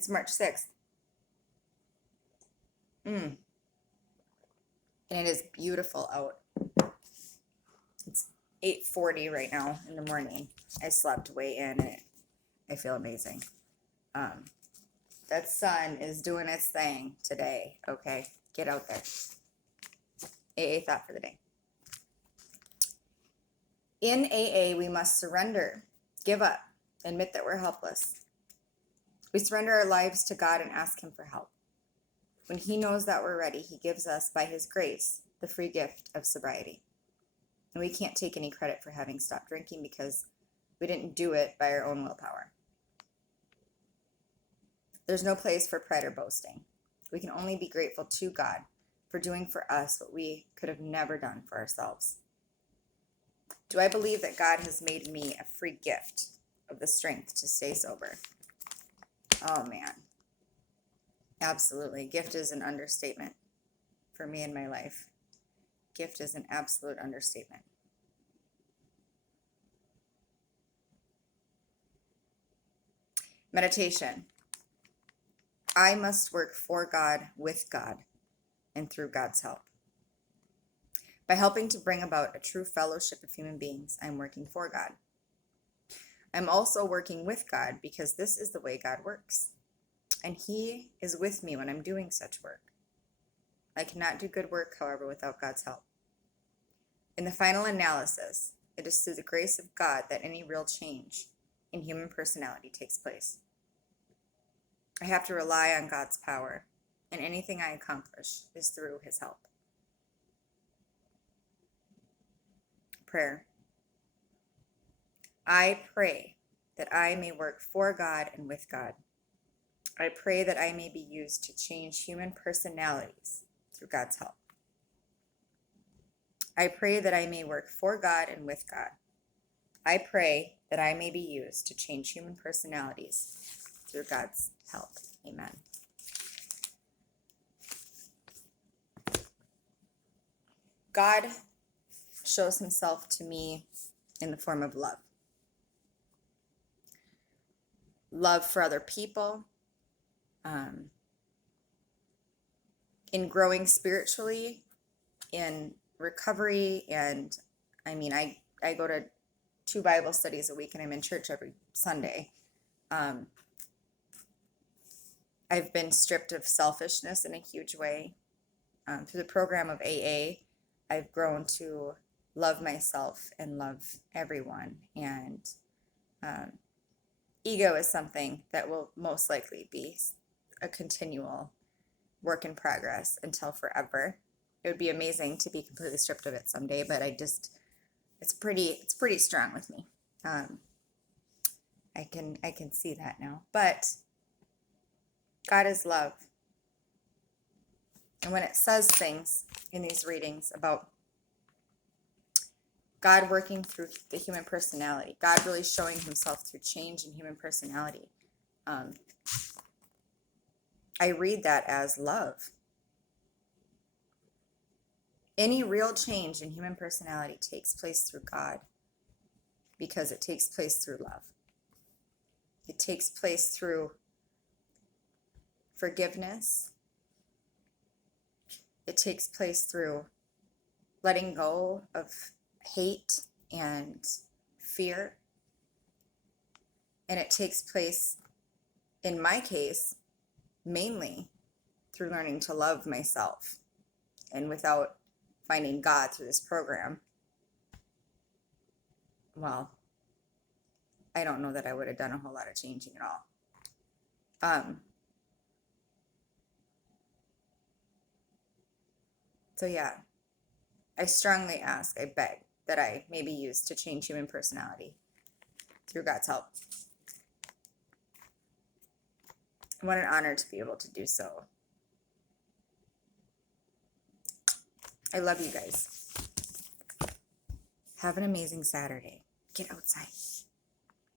It's March 6th. And it is beautiful out. It's 8:40 right now in the morning. I slept way in and I feel amazing. That sun is doing its thing today. Okay, get out there. AA thought for the day. In AA, we must surrender, give up, admit that we're helpless. We surrender our lives to God and ask Him for help. When He knows that we're ready, He gives us, by His grace, the free gift of sobriety. And we can't take any credit for having stopped drinking because we didn't do it by our own willpower. There's no place for pride or boasting. We can only be grateful to God for doing for us what we could have never done for ourselves. Do I believe that God has made me a free gift of the strength to stay sober? Oh man, absolutely. Gift is an understatement for me in my life. Gift is an absolute understatement. Meditation. I must work for God, with God, and through God's help. By helping to bring about a true fellowship of human beings, I'm working for God. I'm also working with God because this is the way God works. And He is with me when I'm doing such work. I cannot do good work, however, without God's help. In the final analysis, it is through the grace of God that any real change in human personality takes place. I have to rely on God's power, and anything I accomplish is through His help. Prayer. I pray that I may work for God and with God. I pray that I may be used to change human personalities through God's help. I pray that I may work for God and with God. I pray that I may be used to change human personalities through God's help. Amen. God shows Himself to me in the form of love. Love for other people, in growing spiritually, in recovery, and I go to 2 Bible studies a week and I'm in church every Sunday. I've been stripped of selfishness in a huge way. Through the program of AA, I've grown to love myself and love everyone. And ego is something that will most likely be a continual work in progress until forever. It would be amazing to be completely stripped of it someday, but it's pretty strong with me. I can see that now. But God is love. And when it says things in these readings about God working through the human personality, God really showing Himself through change in human personality, I read that as love. Any real change in human personality takes place through God because it takes place through love. It takes place through forgiveness. It takes place through letting go of hate and fear. And it takes place, in my case, mainly through learning to love myself. And without finding God through this program, well, I don't know that I would have done a whole lot of changing at all. So yeah, I strongly ask, I beg, that I may be used to change human personality through God's help. What an honor to be able to do so. I love you guys. Have an amazing Saturday. Get outside.